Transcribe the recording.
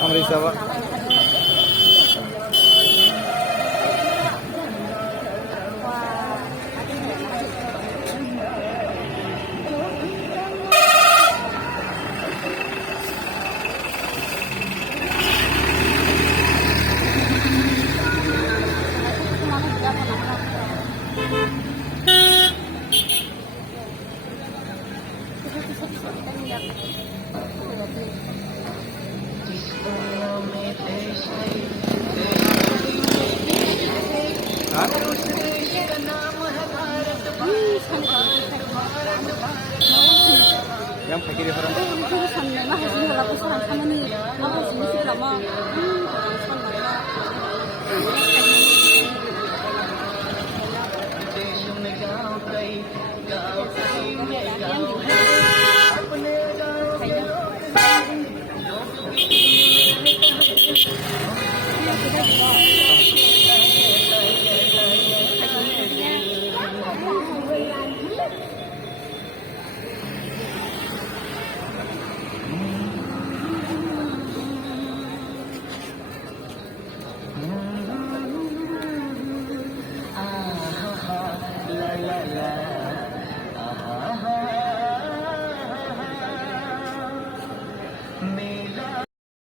Amri Sava. Yang pakai orang. Itu sangat mah hasilnya laku sangat sama nih. Apa sih sih lama? Sangat.